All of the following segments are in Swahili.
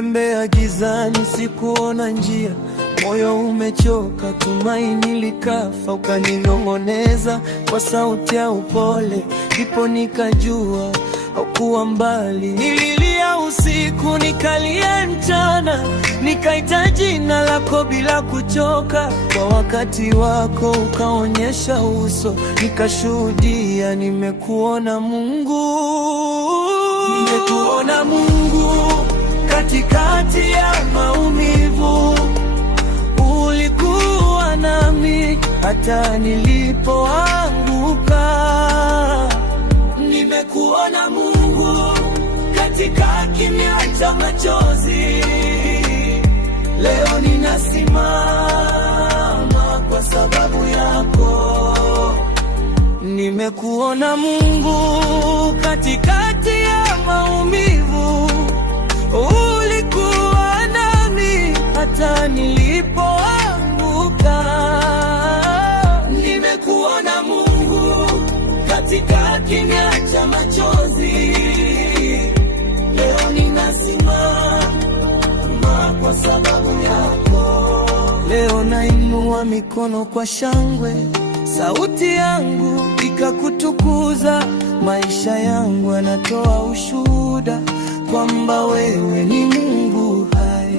Nikatembea gizani, sikuona njia, moyo umechoka, tumaini likafa. Ukaninong'oneza kwa sauti ya upole, ndipo nikajua haukuwa mbali. Nililia usiku, nikalia mchana, nikaita jina lako bila kuchoka. Kwa wakati wako ukaonyesha uso, nikashuhudia nimekuona Mungu. Nimekuona Mungu katikati ya maumivu, ulikuwa nami hata nilipoanguka. Nimekuona Mungu katika kimya cha machozi, leo ninasimama kwa sababu yako. Nimekuona Mungu katikati ya maumivu, ulikuwa nami hata nilipoanguka. Nimekuona Mungu katika kimya cha machozi, leo ninasimama kwa sababu yako. Leo nainua mikono kwa shangwe, sauti yangu ikakutukuza. Maisha yangu yanatoa ushuhuda kwamba wewe ni Mungu hai.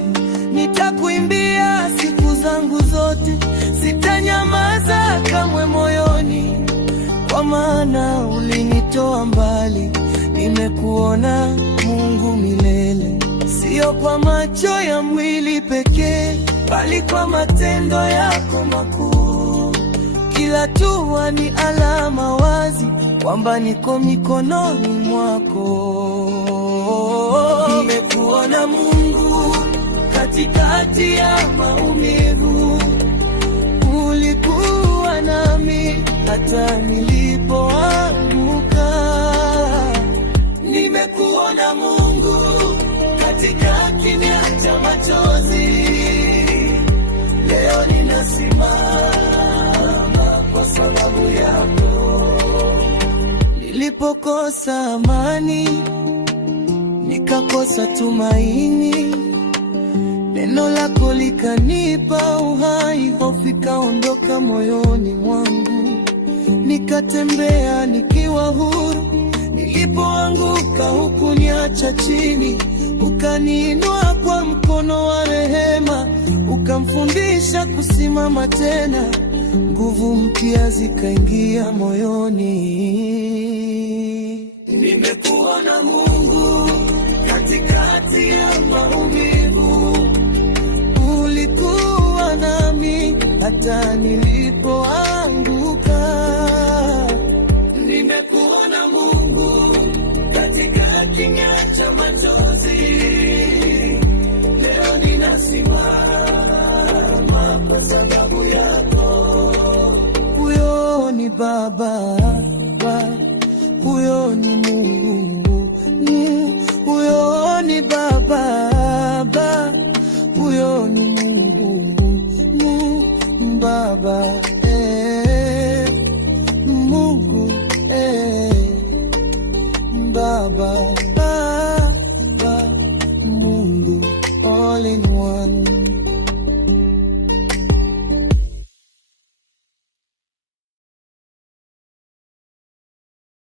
Nitakuimbia siku zangu zote, sitanyamaza kamwe moyoni, kwa maana ulinitoa mbali. Nimekuona Mungu milele, sio kwa macho ya mwili pekee, bali kwa matendo yako makuu. Kila hatua ni alama wazi kwamba niko mikononi mwako. Nimekuona Mungu katikati ya maumivu, ulikuwa nami hata nilipoanguka. Nimekuona Mungu katika kimya cha machozi, leo ninasimama kwa sababu yako. Nilipokosa amani, nikakosa tumaini, neno lako likanipa uhai. Hofu ikaondoka moyoni mwangu, nikatembea nikiwa huru. Nilipoanguka hukuniacha chini, ukaniinua kwa mkono wa rehema, ukamfundisha kusimama tena. Nguvu mpya zikaingia moyoni. Nimekuona Mungu katikati ya maumivu, ulikuwa nami hata nilipoanguka. Nimekuona Mungu katika kimya cha machozi, leo ninasimama kwa sababu yako. Huyo ni Baba, huyo ni Mungu, huyo ni Baba, huyo ni Mungu, Baba, Mungu, Baba.